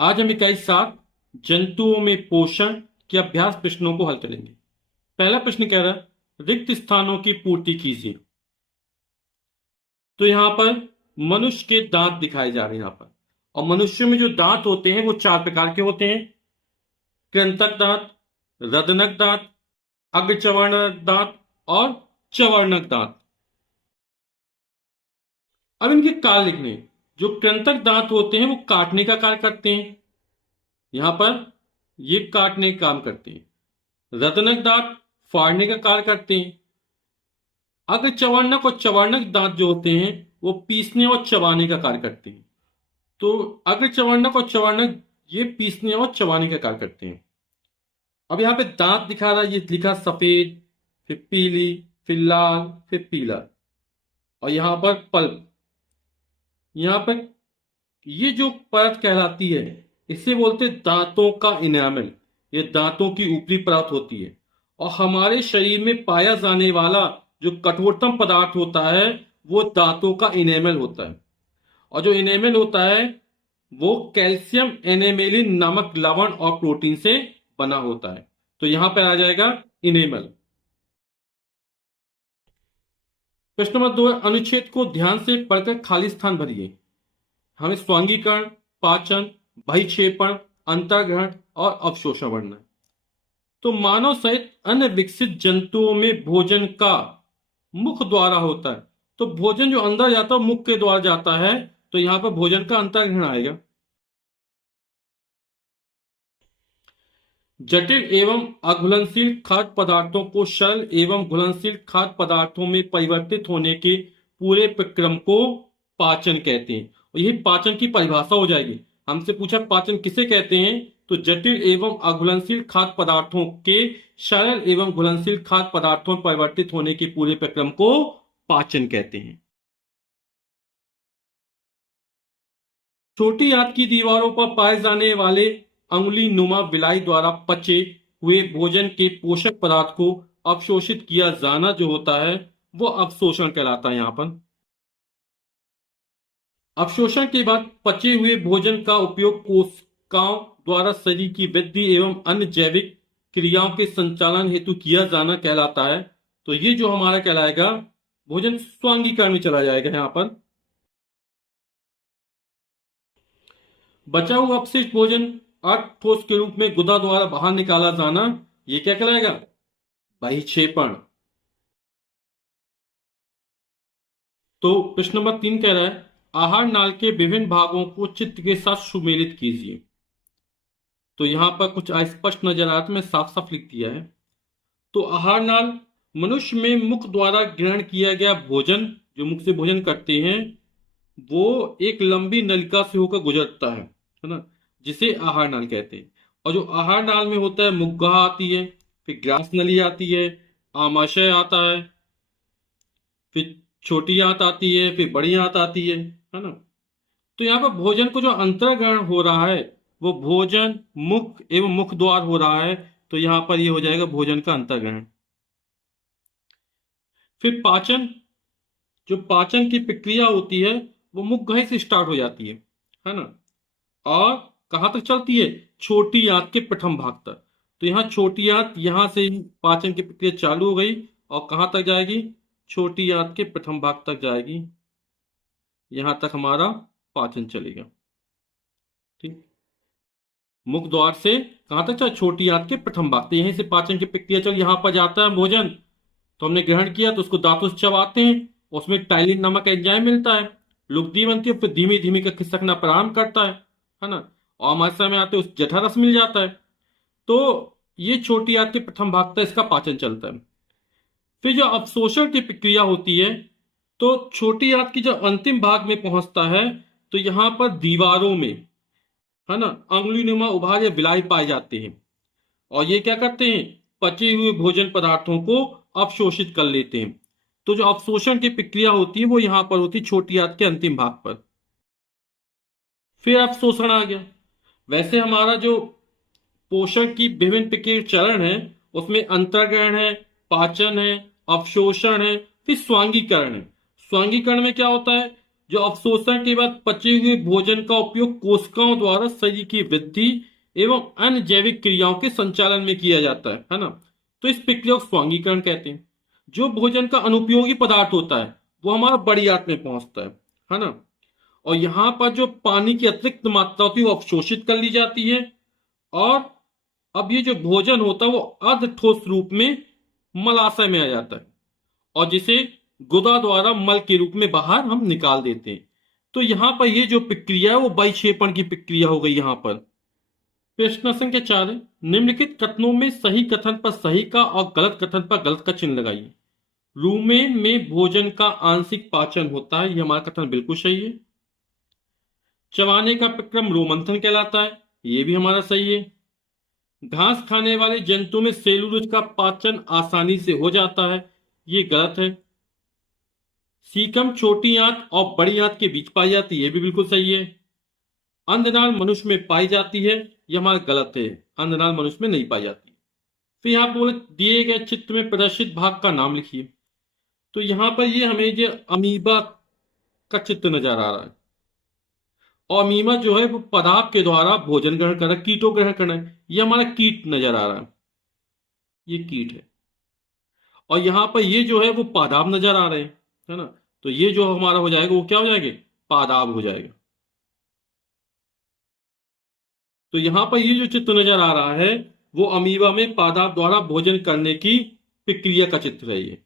आज हम इकाई 7 जंतुओं में पोषण के अभ्यास प्रश्नों को हल करेंगे। पहला प्रश्न कह रहा है रिक्त स्थानों की पूर्ति कीजिए। तो यहां पर मनुष्य के दांत दिखाए जा रहे हैं यहां पर। और मनुष्य में जो दांत होते हैं वो 4 प्रकार के होते हैं। कृंतक दांत, रदनक दांत, अग्रचर्वणक दांत और चर्वणक दांत। अब इनके कार्य लिखने। जो कृंतक दांत होते हैं वो काटने का कार्य करते हैं, यहां पर ये काटने का काम करते हैं। रदनक दांत फाड़ने का कार्य करते हैं। अग्रचर्वणक और चर्वणक दांत जो होते हैं वो पीसने और चबाने का कार्य करते हैं। तो अग्रचर्वणक और चर्वणक ये पीसने और चबाने का कार्य करते हैं। अब यहां पे दांत दिखा रहा है, ये लिखा सफेद, फिर पीली, फिर लाल, फिर पीला। और यहां पर पल्प, यहां पर ये जो परत कहलाती है इसे बोलते हैं दांतों का इनामल। ये दांतों की ऊपरी परत होती है। और हमारे शरीर में पाया जाने वाला जो कठोरतम पदार्थ होता है वो दांतों का इनेमल होता है। और जो इनेमल होता है वो कैल्शियम एनेमेलिन नामक लवण और प्रोटीन से बना होता है। तो यहां पर आ जाएगा इनेमल। प्रश्न नंबर 2 है अनुच्छेद को ध्यान से पढ़कर खाली स्थान भरिए। हमें स्वांगीकरण, पाचन, बहिक्षेपण, अंतर्ग्रहण और अवशोषण बढ़ना है। तो मानव सहित अन्य विकसित जंतुओं में भोजन का मुख द्वारा होता है। तो भोजन जो अंदर जाता है मुख के द्वारा जाता है। तो यहां पर भोजन का अंतर्ग्रहण आएगा। जटिल एवं अघुलनशील खाद्य पदार्थों को सरल एवं घुलनशील खाद्य पदार्थों में परिवर्तित होने के पूरे प्रक्रम को पाचन कहते हैं। और यही पाचन की परिभाषा हो जाएगी। हमसे पूछा पाचन किसे कहते हैं, तो जटिल एवं अघुलनशील खाद्य पदार्थों के सरल एवं घुलनशील खाद्य पदार्थों में परिवर्तित होने के पूरे प्रक्रम को पाचन कहते हैं। छोटी आंत की दीवारों पर पाए जाने वाले अंगुली नुमा बिलाई द्वारा पचे हुए भोजन के पोषक पदार्थ को अवशोषित किया जाना जो होता है वो अवशोषण कहलाता है। यहां पर अवशोषण के बाद पचे हुए भोजन का उपयोग कोशिकाओं द्वारा शरीर की वृद्धि एवं अन्य जैविक क्रियाओं के संचालन हेतु किया जाना कहलाता है। तो ये जो हमारा कहलाएगा भोजन स्वांगीकरण में चला जाएगा। यहां पर बचा हुआ अपशिष्ट भोजन ठोस के रूप में गुदा द्वारा बाहर निकाला जाना, ये क्या कहलाएगा, बहिक्षेपण। तो प्रश्न नंबर 3 कह रहा है आहार नाल के विभिन्न भागों को चित्र के साथ सुमेलित कीजिए। तो यहां पर कुछ अस्पष्ट नजर आता है, मैं साफ साफ लिख दिया है। तो आहार नाल मनुष्य में मुख द्वारा ग्रहण किया गया भोजन, जो मुख से भोजन करते हैं वो एक लंबी नलिका से होकर गुजरता है ना, जिसे आहार नाल कहते हैं। और जो आहार नाल में होता है मुखगा आती है, फिर ग्रास नली आती है, आमाशय आता है, फिर छोटी आंत आती है, फिर बड़ी आंत आती है ना। तो यहाँ पर भोजन को जो अंतर्ग्रहण हो रहा है वो भोजन मुख एवं मुख द्वार हो रहा है। तो यहां पर ये हो जाएगा भोजन का अंतर्ग्रहण। फिर पाचन, जो पाचन की प्रक्रिया होती है वो मुख गहे से स्टार्ट हो जाती है ना। और कहां तक चलती है, छोटी आंत के प्रथम भाग तक। तो यहां छोटी आंत यहां से पाचन की प्रक्रिया चालू हो गई और कहां तक जाएगी, छोटी आंत के प्रथम भाग तक जाएगी। यहां तक हमारा पाचन चलेगा। ठीक, मुख द्वार से कहां तक चला, छोटी आंत के प्रथम भाग। तो यहीं से पाचन की प्रक्रिया चल, यहां पर जाता है भोजन, तो हमने ग्रहण किया तो उसको दांतों से चबाते हैं, उसमें टाइलिन नामक एंजाइम मिलता है, लुगदी बनती है, फिर धीमे धीमे का खिसकना प्रारंभ करता है ना। और हमारे समय आते उस जठर रस मिल जाता है। तो ये छोटी आंत के प्रथम भाग तक इसका पाचन चलता है। फिर जो अवशोषण की प्रक्रिया होती है तो छोटी आंत की जो अंतिम भाग में पहुंचता है तो यहां पर दीवारों में है ना अंगुलीनुमा उभार या बिलाई पाए जाते हैं। और ये क्या करते हैं, पचे हुए भोजन पदार्थों को अवशोषित कर लेते हैं। तो जो अवशोषण की प्रक्रिया होती है वो यहां पर होती है छोटी आंत के अंतिम भाग पर। फिर अवशोषण आ गया। वैसे हमारा जो पोषण की विभिन्न प्रक्रिया चरण है उसमें अंतर्ग्रहण है, पाचन है, अवशोषण है, फिर स्वांगीकरण है। स्वांगीकरण में क्या होता है, जो अवशोषण के बाद बचे हुए भोजन का उपयोग कोशिकाओं द्वारा शरीर की वृद्धि एवं अन्य जैविक क्रियाओं के संचालन में किया जाता है ना। तो इस प्रक्रिया को स्वांगीकरण कहते हैं। जो भोजन का अनुपयोगी पदार्थ होता है वो हमारा बड़ी आंत में पहुंचता है ना। और यहाँ पर जो पानी की अतिरिक्त मात्रा होती है वो अवशोषित कर ली जाती है, और अब ये जो भोजन होता है वो अर्ध ठोस रूप में मलाशय में आ जाता है, और जिसे गुदा द्वारा मल के रूप में बाहर हम निकाल देते हैं। तो यहाँ पर ये जो प्रक्रिया है वो बहिक्षेपण की प्रक्रिया हो गई। यहाँ पर प्रश्न संख्या 4 है, निम्नलिखित कथनों में सही कथन पर सही का और गलत कथन पर गलत का चिन्ह लगाइए। रूमेन में भोजन का आंशिक पाचन होता है, ये हमारा कथन बिल्कुल सही है। चबाने का प्रक्रम रोमंथन कहलाता है, ये भी हमारा सही है। घास खाने वाले जंतु में सेलुलोज का पाचन आसानी से हो जाता है, ये गलत है। सीकम छोटी आंत और बड़ी आंत के बीच पाई जाती है, ये भी बिल्कुल सही है। अंधनाल मनुष्य में पाई जाती है, ये हमारा गलत है, अंधनाल मनुष्य में नहीं पाई जाती। फिर यहाँ बोले दिए गए चित्र में प्रदर्शित भाग का नाम लिखिए। तो यहाँ पर ये हमें जो अमीबा का चित्र नजर आ रहा है, और अमीबा जो है वो पदार्थ के द्वारा भोजन ग्रहण कर रहा है, कीटों ग्रहण करना है, ये हमारा कीट नजर आ रहा है, ये कीट है। और यहाँ पर ये जो है वो पादाब नजर आ रहे हैं, है ना। तो ये जो हमारा हो जाएगा वो क्या हो जाएगा, पादाब हो जाएगा। तो यहाँ पर ये जो चित्र नजर आ रहा है वो अमीबा में पादाब द्वारा भोजन करने की प्रक्रिया का चित्र है ये।